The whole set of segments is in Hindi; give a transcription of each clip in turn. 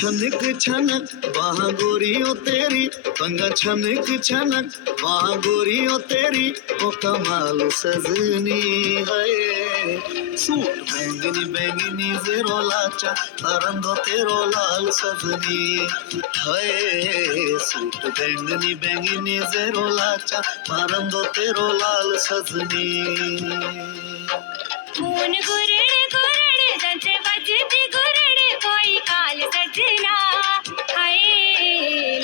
छनक छनक वहाँ गोरियों तेरी, पंगा छनक छनक वहाँ गोरियों तेरी, ओ कमाल सजनी है। सूट बैंगनी बैंगनी जेरो लाचा, परंदो तेरो लाल सजनी है। सूट बैंगनी बैंगनी जेरो लाचा, परंदो तेरो लाल सजनी। खून गुरड़ गुरड़ जैसे बजती गुरड़ कोई काल सजना, हाय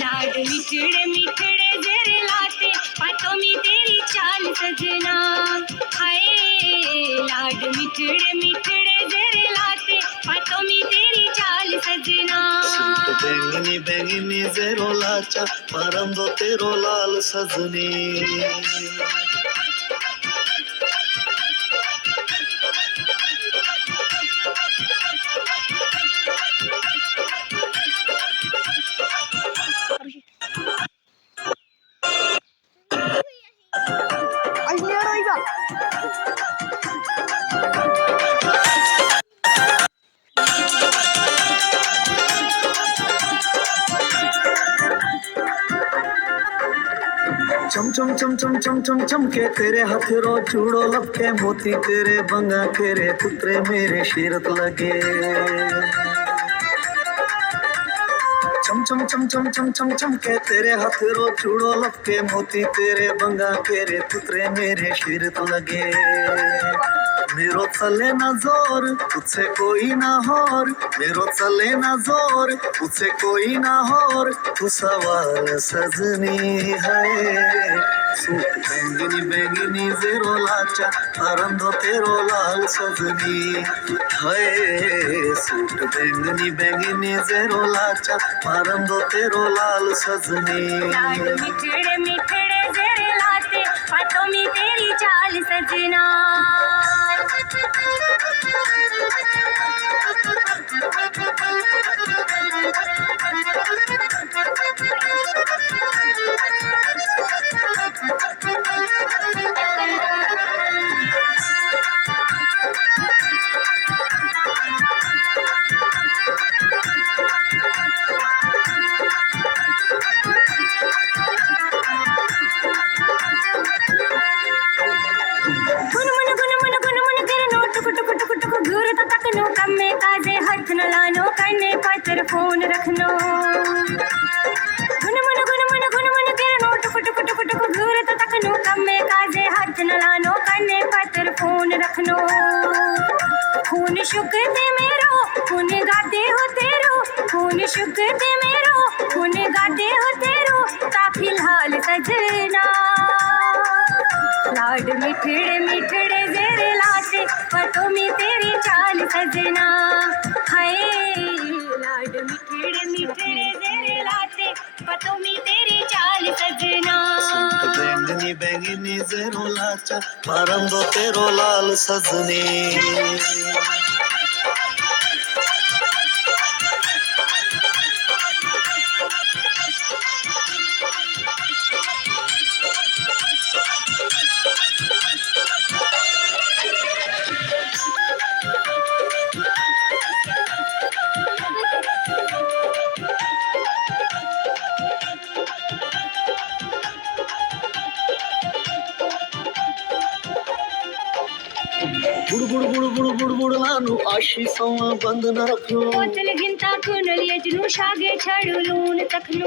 लाड मिठड़े मिठड़े जरे लाते पातों में तेरी चाल सजना, हाय लाड मिठड़े मिठड़े जरे लाते पातों में तेरी चाल सजना। सूट बैंगनी बैंगनी जेरो लाचा, परंदो तेरो लाल सजनी। चम चम चम चम चम चम चमके तेरे हथेरो चूड़ो लपके, मोती तेरे बंगा केरे पुत्रे मेरे शीरत लगे। चम चम चम चम चम चम चमके तेरे हथेरो चूड़ो लपके, मोती तेरे बंगा केरे पुत्रे मेरे शीरत लगे। मेरो चले ना जोर तुझसे कोई ना होर, मेरो चले ना जोर तुझसे कोई ना होर, तू सवाल सजनी है। सूट बैंगनी बैंगनी जेरो लाचा, परंदो तेरो लाल सजनी है। सूट बैंगनी बैंगनी जेरो लाचा, परंदो तेरो लाल सजनी। लाड मिठड़े मिठड़े जरे लाते पातों में तेरी चाल सजना। फोन रखनो गुन मन तेरे नोट कुट कुट कुट घूर तो तकनो कम्मे काजे हाथ न लानो कन्ने पत्र फोन रखनो। खून शुकते मेरो खून गाते हो तेरो, खून शुकते मेरो खून गाते हो तेरो, ता फिलहाल सजना। लाड मिठड़े मिठड़े जेरे लाते पतों में तेरी चाल सजना, हाय लाड मिठड़े मिठड़े जेरे लाते पतों में तेरी चाल सजना। सूट बैंगनी बैंगनी जेरो लाचा, परंदो तेरो लाल सजनी। बुड़ बुड़ बुड़ बुड़ बुड़ बुड़ लानु आशीषों बंद न रखो। बोतल गिनता कुनल यजनु शागे छड़ू लून तखनु।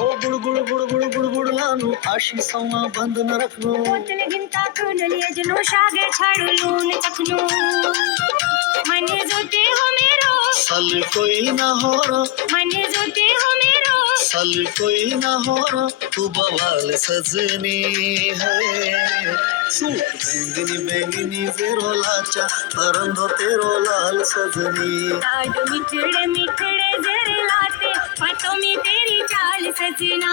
ओ बुड़ बुड़ बुड़ बुड़ बुड़ बुड़ लानु आशीषों बंद न रखो। बोतल गिनता कुनल यजनु शागे छड़ू लून तखनु। मने जोते हो मेरो सल कोई ना हो रो, मने जोते हो मेरो सल कोई ना हो रो, तू बवाल सजनी है। सूट बैंगनी बैंगनी जेरो लाचा, परंदो तेरो लाल सजनी। लाड मिठड़े मिठड़े जरे लाते पतों में तेरी चाल सजना।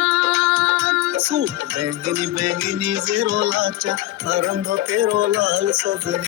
सूट बैंगनी बैंगनी जेरो लाचा, परंदो तेरो लाल सजनी।